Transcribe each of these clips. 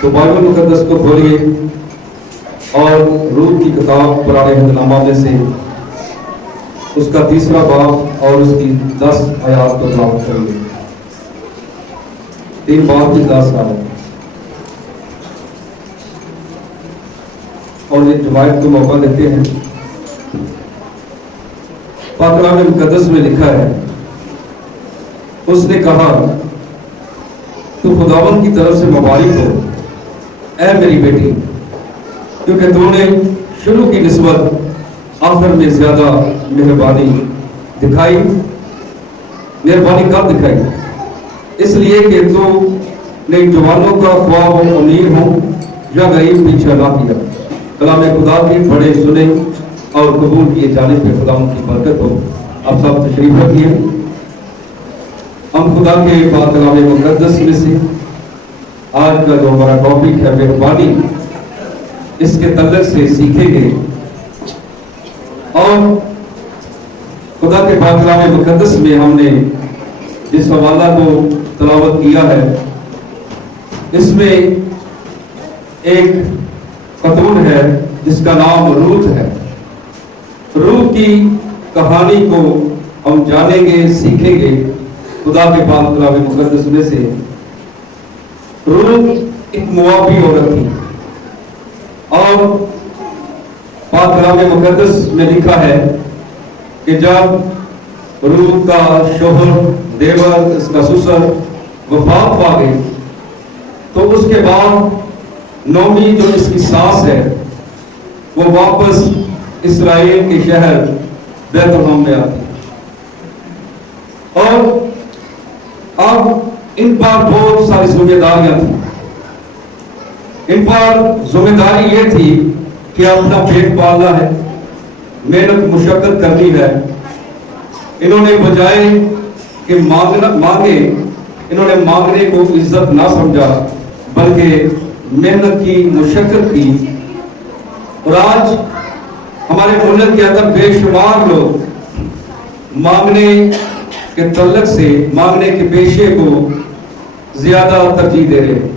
تو بائبل مقدس کو کھولیے اور روت کی کتاب پرانے عہد نامہ میں سے اس کا 3 باب اور اس کی 10 آیات کو تلاوت کریے۔ 3 باب کی 10 آیات اور یہ جماعت کو موقع دیتے ہیں۔ پاک کلام مقدس میں لکھا ہے، اس نے کہا تو خداوند کی طرف سے مبارک ہو اے میری بیٹی، کیونکہ تو نے شروع کی نسبت آخر میں زیادہ مہربانی دکھائی۔ مہربانی کب دکھائی؟ اس لیے کہ تو نے جوانوں کا خواہ و امیر ہوں یا غریب پیچھا نہ کیا۔ کلام خدا کی بڑے سنے اور قبول کیے جانے پہ خدا ان کی برکت ہو۔ اب سب تشریف رکھیے۔ ہم خدا کے پاک کلام مقدس میں سے آج کا جو ہمارا ٹاپک ہے مہربانی، اس کے تعلق سے سیکھیں گے اور خدا کے پاک کلام مقدس میں ہم نے جس حوالہ کو تلاوت کیا ہے، اس میں ایک خاتون ہے جس کا نام روت ہے۔ روت کی کہانی کو ہم جانیں گے، سیکھیں گے خدا کے پاک کلام مقدس میں سے۔ روت ایک موابی عورت تھی اور پاک کلام مقدس میں لکھا ہے کہ جب روت کا شوہر دیور، اس کا سسر وفات پا گئی تو اس کے بعد نومی جو اس کی ساس ہے وہ واپس اسرائیل کے شہر بیت لحم میں آتی اور اب ان پر بہت ساری ذمہ داریاں تھیں۔ ان پر ذمہ داری یہ تھی کہ اپنا پیٹ پالنا ہے، محنت مشقت کرنی ہے۔ انہوں نے بجائے کہ مانگے، انہوں نے مانگنے کو عزت نہ سمجھا بلکہ محنت کی، مشقت کی۔ اور آج ہمارے ملک کے اندر بے شمار لوگ مانگنے کے تعلق سے، مانگنے کے پیشے کو زیادہ ترجیح دے رہے ہیں۔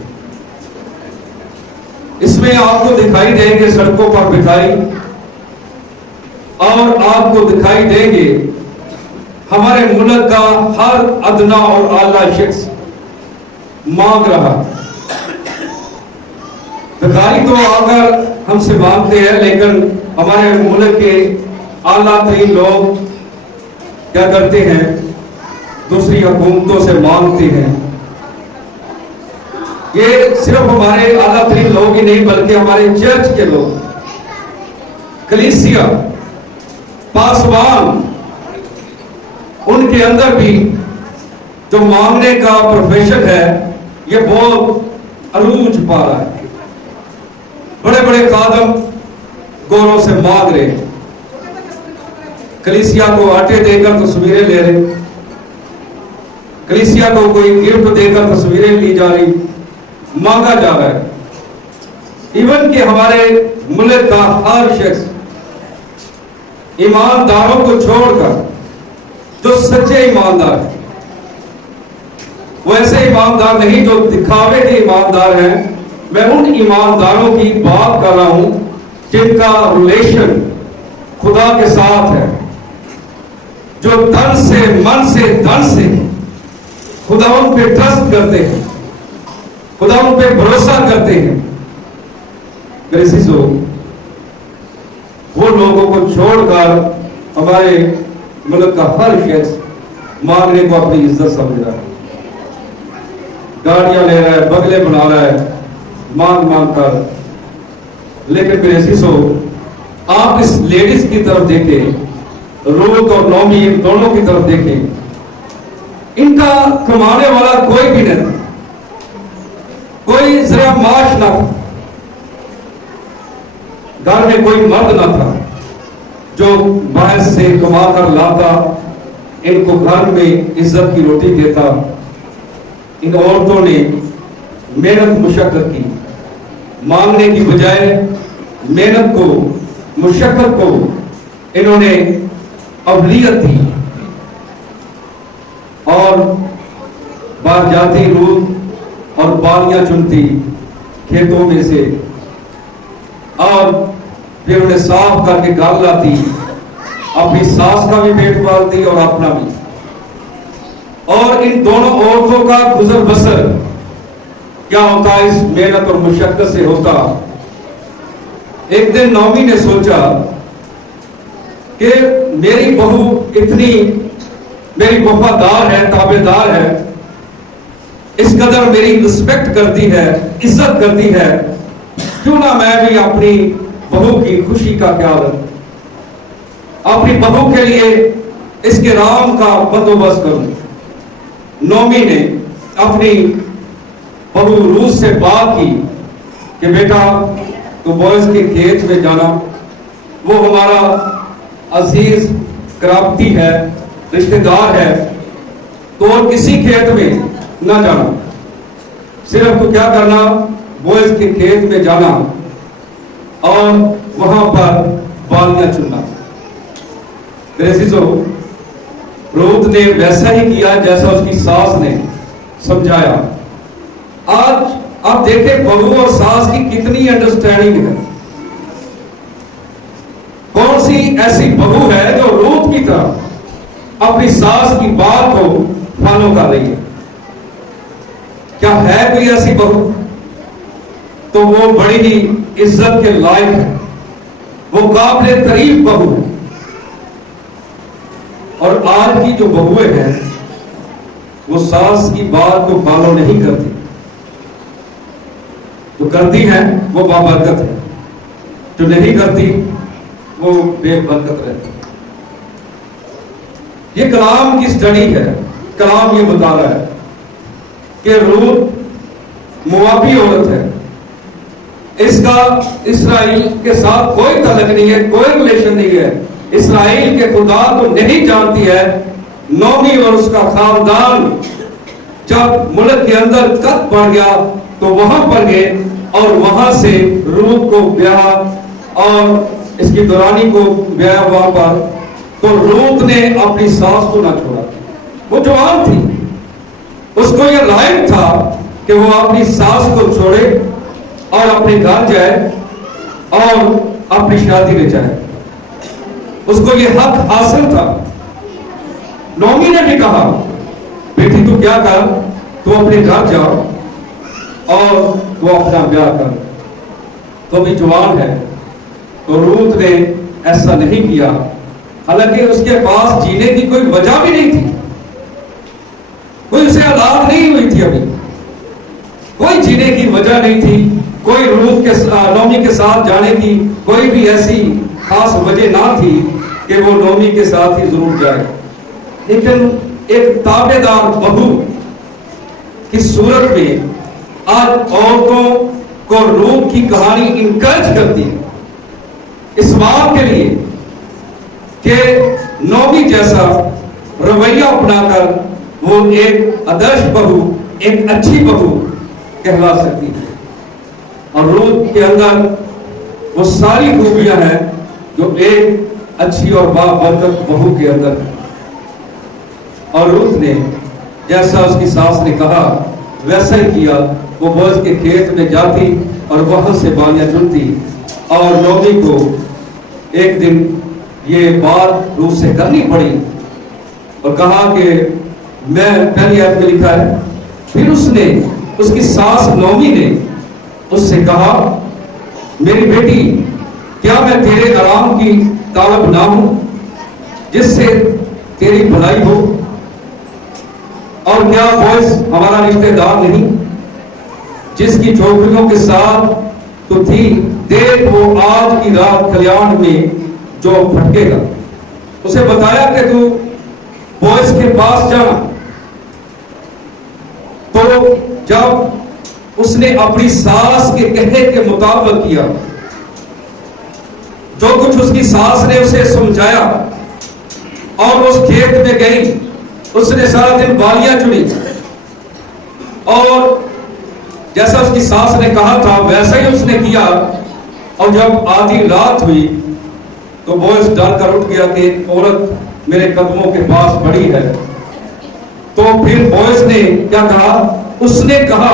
اس میں آپ کو دکھائی دیں گے سڑکوں پر بھکاری، اور آپ کو دکھائی دیں گے ہمارے ملک کا ہر ادنا اور اعلیٰ شخص مانگ رہا۔ بھکاری تو اگر ہم سے مانگتے ہیں، لیکن ہمارے ملک کے اعلیٰ ترین لوگ کیا کرتے ہیں؟ دوسری حکومتوں سے مانگتے ہیں۔ یہ صرف ہمارے اعلیٰ ترین لوگ ہی نہیں بلکہ ہمارے چرچ کے لوگ، کلیسیا، پاسبان، ان کے اندر بھی جو مانگنے کا پروفیشن ہے یہ بہت عروج پا رہا ہے۔ بڑے بڑے خادم گوروں سے مانگ رہے ہیں، کلیسیا کو آٹے دے کر تصویریں لے رہے، کلیسیا کو کوئی گفٹ دے کر تصویریں لی جا رہی، مانگا جا رہا ہے۔ ایون کہ ہمارے ملک کا ہر شخص ایمانداروں کو چھوڑ کر، جو سچے ایماندار ہیں، وہ ایسے ایماندار نہیں جو دکھاوے کے ایماندار ہیں، میں ان ایمانداروں کی بات کر رہا ہوں جن کا ریلیشن خدا کے ساتھ ہے، جو تن سے، من سے، دھن سے خداوند پہ ٹرسٹ کرتے ہیں، خداوند پہ بھروسہ کرتے ہیں۔ میرے عزیزو، وہ لوگوں کو چھوڑ کر ہمارے ملک کا ہر شخص مانگنے کو اپنی عزت سمجھ رہا ہے، گاڑیاں لے رہا ہے، بنگلے بنا رہا ہے مانگ کر۔ لیکن میرے عزیزو، آپ اس لیڈیز کی طرف دیکھیں، روت اور نومی، ان دونوں کی طرف دیکھیں، ان کا کمانے والا کوئی بھی نہیں تھا، کوئی ذرا معاش نہ تھا، گھر میں کوئی مرد نہ تھا جو باہر سے کما کر لاتا، ان کو گھر میں عزت کی روٹی دیتا۔ ان عورتوں نے محنت مشقت کی، مانگنے کی بجائے محنت کو، مشقت کو انہوں نے اولویت دی، اور باہر جاتی روت اور بالیاں چنتی کھیتوں میں سے اور پھر انہیں صاف کر کے گھر لاتی، اپنی ساس کا بھی پیٹ پالتی اور اپنا بھی، اور ان دونوں عورتوں کا گزر بسر کیا ہوتا اس محنت اور مشقت سے ہوتا۔ ایک دن نعومی نے سوچا کہ میری بہو اتنی میری وفادار ہے، تابعدار ہے، اس قدر میری رسپیکٹ کرتی ہے، عزت کرتی ہے، کیوں نہ میں بھی اپنی بہو کی خوشی کا خیال رکھوں، اپنی بہو کے لیے اس کے رام کا بندوبست کروں۔ نعومی نے اپنی بہو روس سے بات کی کہ بیٹا تو بوئز کے کھیت میں جانا، وہ ہمارا عزیز قرابتی ہے، رشتہ دار ہے، تو اور کسی کھیت میں نہ جانا، صرف تو کیا کرنا، بوئز کے کھیت میں جانا اور وہاں پر بالیاں چننا۔ میرے عزیزو، روت نے ویسا ہی کیا جیسا اس کی ساس نے سمجھایا۔ آج آپ دیکھیں بہو اور ساس کی کتنی انڈرسٹینڈنگ ہے۔ کون سی ایسی بہو ہے جو روت کی طرح اپنی ساس کی بات کو فالو کر رہی ہے؟ کیا ہے کوئی ایسی بہو؟ تو وہ بڑی ہی عزت کے لائق ہے، وہ قابل تعریف بہو ہے۔ اور آج کی جو بہویں ہیں وہ ساس کی بات کو فالو نہیں کرتی، جو کرتی ہیں وہ بابرکت ہے، جو نہیں کرتی وہ بے برکت رہتی۔ یہ کلام کی سٹڈی ہے۔ کلام یہ بتا رہا ہے کہ روت موابی عورت ہے، اس کا اسرائیل کے ساتھ کوئی تعلق نہیں ہے، کوئی ریلیشن نہیں ہے، اسرائیل کے خدا کو نہیں جانتی ہے۔ نعومی اور اس کا خاندان جب ملک کے اندر قد پڑ گیا تو وہاں پر گئے اور وہاں سے روت کو بیاہ اور اس کی دورانی کو بیاہ وہاں پر۔ تو روت نے اپنی ساس کو نہ چھوڑا، وہ جوان تھی، اس کو یہ لائق تھا کہ وہ اپنی ساس کو چھوڑے اور اپنے گھر جائے اور اپنی شادی میں جائے، اس کو یہ حق حاصل تھا۔ نعومی نے بھی کہا بیٹی تو کیا کر، تو اپنے گھر جاؤ اور تو اپنا بیاہ کر، تو بھی جوان ہے۔ تو روت نے ایسا نہیں کیا، حالانکہ اس کے پاس جینے کی کوئی وجہ بھی نہیں تھی، کوئی اسے اولاد نہیں ہوئی تھی، ابھی کوئی جینے کی وجہ نہیں تھی، کوئی روت کے نعومی کے ساتھ جانے کی کوئی بھی ایسی خاص وجہ نہ تھی کہ وہ نعومی کے ساتھ ہی ضرور جائے۔ لیکن ایک تابعدار بہو کی صورت میں آج عورتوں کو روت کی کہانی انکریج کرتی ہے، اس بات کے لیے کہ نعومی جیسا رویہ اپنا کر وہ ایک آدرش بہو، ایک اچھی بہو کہلا سکتی ہے۔ اور روت کے اندر وہ ساری خوبیاں ہیں جو ایک اچھی اور بابرکت بہو کے اندر ہے۔ اور روت نے جیسا اس کی ساس نے کہا ویسا ہی کیا، وہ بوئز کے کھیت میں جاتی اور وہاں سے بالیاں چنتی۔ اور نعومی کو ایک دن یہ بات روت سے کرنی پڑی اور کہا کہ میں پہلی آیت میں لکھا ہے، پھر اس کی ساس نعومی نے اس سے کہا میری بیٹی کیا میں تیرے آرام کی طالب نہ ہوں جس سے تیری بھلائی ہو، اور کیا بوئز ہمارا رشتہ دار نہیں جس کی چھوکریوں کے ساتھ تو تھی، دیکھ وہ آج کی رات کلیان میں جو پھٹکے گا۔ اسے بتایا کہ تو بوئز کے پاس جانا۔ تو جب اس نے اپنی ساس کے کہنے کے مطابق کیا، جو کچھ اس کی ساس نے اسے سمجھایا، اور اس کھیت میں گئی، اس نے سارا دن بالیاں چنی اور جیسا اس کی ساس نے کہا تھا ویسا ہی اس نے کیا۔ اور جب آدھی رات ہوئی تو بوئز ڈر کر اٹھ گیا کہ ایک عورت میرے قدموں کے پاس پڑی ہے۔ تو پھر بوئز نے کیا کہا، اس نے کہا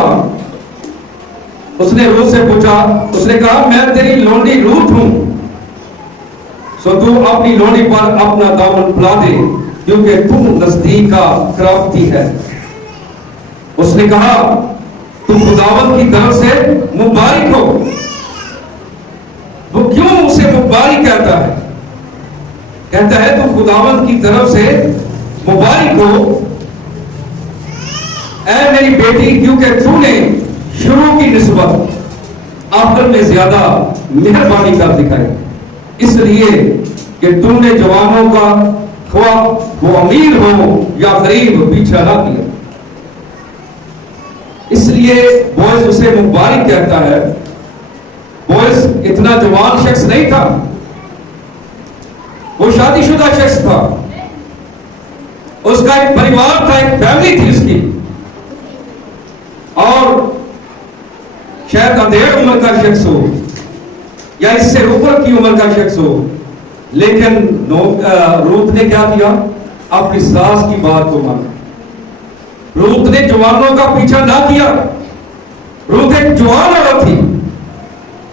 اس نے روت سے پوچھا، اس نے کہا میں تیری لونڈی روت ہوں، سو تو اپنی لونڈی پر اپنا دامن پھیلا دے کیونکہ تم نزدیک کا کرافتی ہے۔ اس نے کہا تو خداوند کی طرف سے مبارک ہو۔ وہ کیوں اسے مبارک کہتا ہے؟ کہتا ہے تو خداوند کی طرف سے مبارک ہو اے میری بیٹی، کیونکہ تو نے شروع کی نسبت آخر میں زیادہ مہربانی کر دکھائی، اس لیے کہ تم نے جوانوں کا خواہ وہ امیر ہو یا غریب پیچھا نہ کیا۔ اس لیے بوئز اسے مبارک کہتا ہے۔ بوئز اتنا جوان شخص نہیں تھا، وہ شادی شدہ شخص تھا، اس کا ایک پریوار تھا، ایک فیملی تھی اس کی، اور شاید ادھیڑ عمر کا شخص ہو یا اس سے اوپر کی عمر کا شخص ہو، لیکن روت نے کیا کیا؟ اپنی ساس کی بات کو مانا۔ روت نے جوانوں کا پیچھا نہ کیا۔ روت ایک جوان عورت تھی،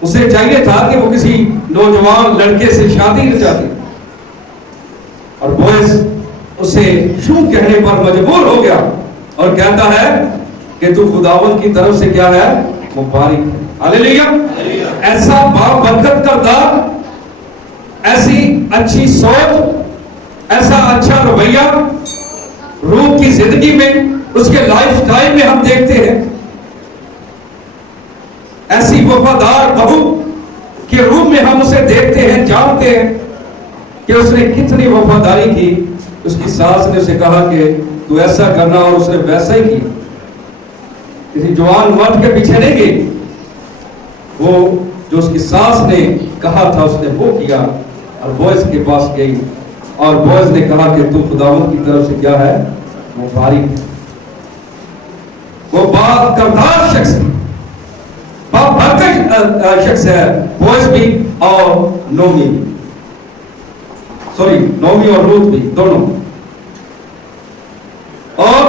اسے چاہیے تھا کہ وہ کسی نوجوان لڑکے سے شادی نہ چاہتی، اور بوئز اسے شو کہنے پر مجبور ہو گیا اور کہتا ہے کہ تو خداوند کی طرف سے کیا ہے؟ مبارک ہے۔ ہاللیلویا۔ ایسا بابرکت کردار، ایسی اچھی سوچ، ایسا اچھا رویہ روح کی زندگی میں، اس کے لائف سٹائل میں ہم دیکھتے ہیں۔ ایسی وفادار بہو کے روح میں ہم اسے دیکھتے ہیں، جانتے ہیں کہ اس نے کتنی وفاداری کی۔ اس کی ساس نے اسے کہا کہ تو ایسا کرنا، اور اس نے ویسا ہی کیا۔ کسی جوان مرد کے پیچھے نہیں گئی، وہ جو اس کی ساس نے کہا تھا اس نے وہ کیا، اور بوئز کے پاس گئی اور بوئز نے کہا کہ تو خداوند کی طرف سے کیا ہے؟ مبارک۔ وہ با کردار شخص ہے، بابرکت شخص ہے بوئز بھی اور نومی بھی، نومی اور روت بھی دونوں۔ اور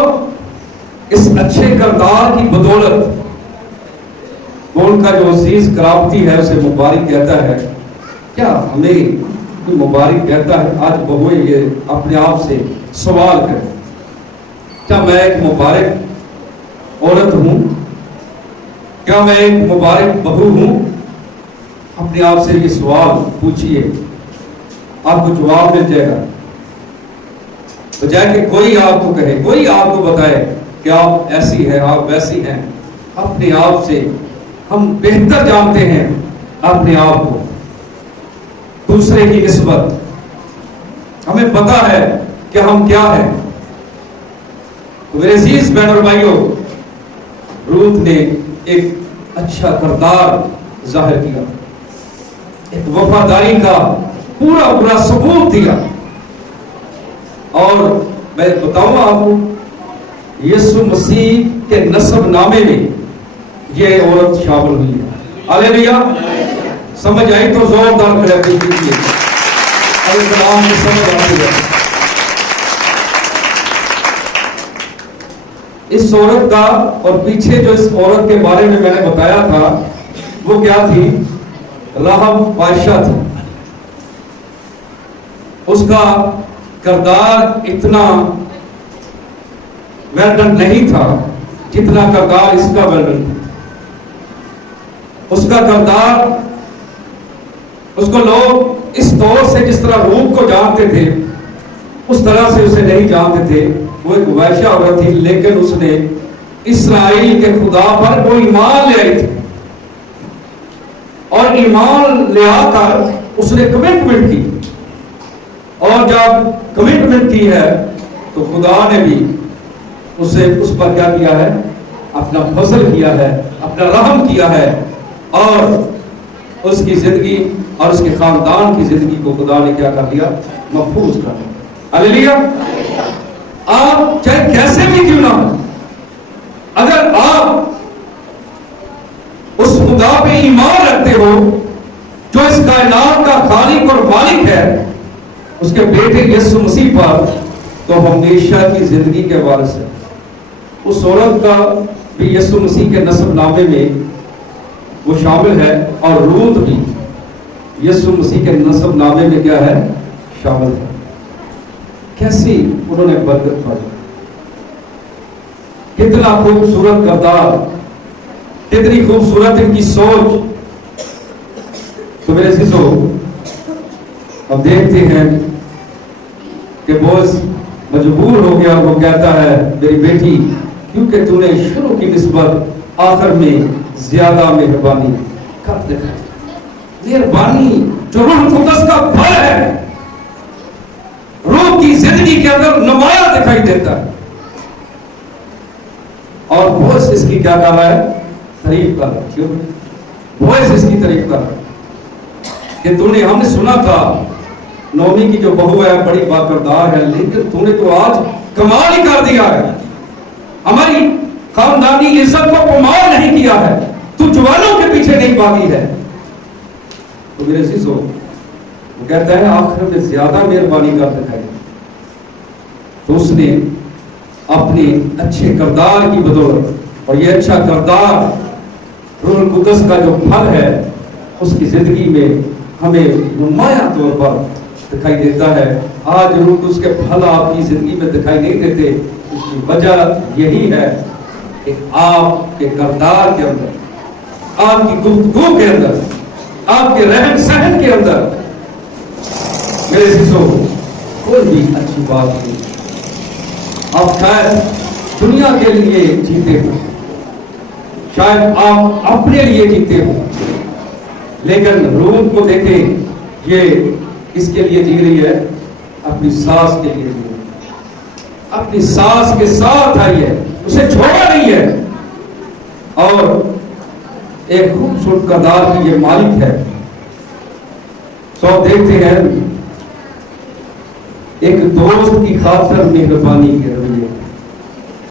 اس اچھے کردار کی بدولت وہ ان کا جو عزیز کرافتی ہے اسے مبارک کہتا ہے۔ کیا ہمیں کوئی مبارک کہتا ہے؟ آج بہویں یہ اپنے آپ سے سوال کریں، کیا میں ایک مبارک عورت ہوں؟ کیا میں ایک مبارک بہو ہوں؟ اپنے آپ سے یہ سوال پوچھئے، آپ کو جواب مل جائے گا، بجائے کہ کوئی آپ کو کہے، کوئی آپ کو بتائے کہ آپ ایسی ہیں، آپ ویسی ہیں۔ اپنے آپ سے ہم بہتر جانتے ہیں اپنے آپ کو، دوسرے کی نسبت ہمیں پتا ہے کہ ہم کیا ہیں۔ میرے عزیز بہن اور بھائیوں، روت نے ایک اچھا کردار ظاہر کیا، ایک وفاداری کا پورا ثبوت دیا۔ اور میں بتاؤں آپ کو، یسوع مسیح کے نسب نامے میں یہ عورت شامل ہوئی ہے۔ ہاللیلویا۔ سمجھ آئی تو زوردار کلیپ کیجیے۔ علیہ السلام کی سمجھ آتی ہے۔ اس عورت کا، اور پیچھے جو اس عورت کے بارے میں نے بتایا تھا وہ کیا تھی؟ راہب بادشاہ تھی۔ اس کا کردار اتنا ویلڈن نہیں تھا جتنا کردار اس کا ویلڈن تھا۔ اس کا کردار، اس کو لوگ اس طور سے جس طرح روح کو جانتے تھے اس طرح سے اسے نہیں جانتے تھے۔ وہ ایک ویشیا عورت تھی، لیکن اس نے اسرائیل کے خدا پر وہ ایمان لے آئی تھی، اور ایمان لے آ کر اس نے کمٹمنٹ کی، اور جب کمٹمنٹ کی ہے تو خدا نے بھی اسے اس پر کیا کیا ہے؟ اپنا فضل کیا ہے، اپنا رحم کیا ہے، اور اس کی زندگی اور اس کے خاندان کی زندگی کو خدا نے کیا کر دیا؟ محفوظ کر دیا۔ ہاللیلویا۔ آپ چاہے کیسے بھی کیوں نہ ہو، اگر آپ اس خدا پہ ایمان رکھتے ہو جو اس کائنات کا خالق اور مالک ہے، اس کے بیٹے یسوع مسیح پر، تو ہمیشہ کی زندگی کے وارث ہے۔ اس عورت کا بھی یسوع مسیح کے نسب نامے میں وہ شامل ہے، اور روت بھی یسوع مسیح کے نسب نامے میں کیا ہے؟ شامل ہے۔ کیسی انہوں نے برکت پائی، کتنا خوبصورت کردار، کتنی خوبصورت ان کی سوچ۔ تو میرے عزیزو، اب دیکھتے ہیں کہ بوز مجبور ہو گیا، وہ کہتا ہے میری بیٹی کیونکہ تو نے شروع کی نسبت آخر میں زیادہ مہربانی کر دکھائی۔ مہربانی جو روح القدس کا پھل ہے، روح کی زندگی کے اندر نمایاں دکھائی دیتا ہے، اور بوز اس کی کیا کہا ہے؟ تعریف کر رہا ہے۔ کیوں؟ بوز اس کی تعریف کر رہا ہے کہ تو نے، ہم نے سنا تھا نومی کی جو بہو ہے بڑی باکردار ہے، لیکن تو نے تو آج کمال ہی کر دیا ہے، ہماری خاندانی عزت کو پامال نہیں کیا ہے، تو جوانوں کے پیچھے نہیں بھاگی ہے۔ تو میرے عزیزو، وہ کہتا ہے آخر میں زیادہ مہربانی کر دکھائی۔ تو اس نے اپنے اچھے کردار کی بدولت، اور یہ اچھا کردار روح القدس کا جو پھل ہے اس کی زندگی میں ہمیں نمایاں طور پر دکھائی دیتا ہے۔ آج روح القدس کے پھل آپ کی زندگی میں دکھائی نہیں دیتے، اس کی وجہ یہی ہے کہ آپ کے کردار کے اندر، آپ کی گفتگو کے اندر، آپ کے رہن سہن کے اندر میرے عزیزو کوئی بھی اچھی بات نہیں۔ آپ شاید دنیا کے لیے جیتے ہو، شاید آپ اپنے لیے جیتے ہو، لیکن روح کو دیکھیں، یہ اس کے لیے جی رہی ہے، اپنی ساس کے لیے جی رہی ہے، اپنی ساس کے ساتھ آئی ہے، اسے چھوڑا نہیں ہے، اور ایک خوبصورت کردار کی یہ مالک ہے۔ تو دیکھتے ہیں ایک دوست کی خاطر مہربانی کر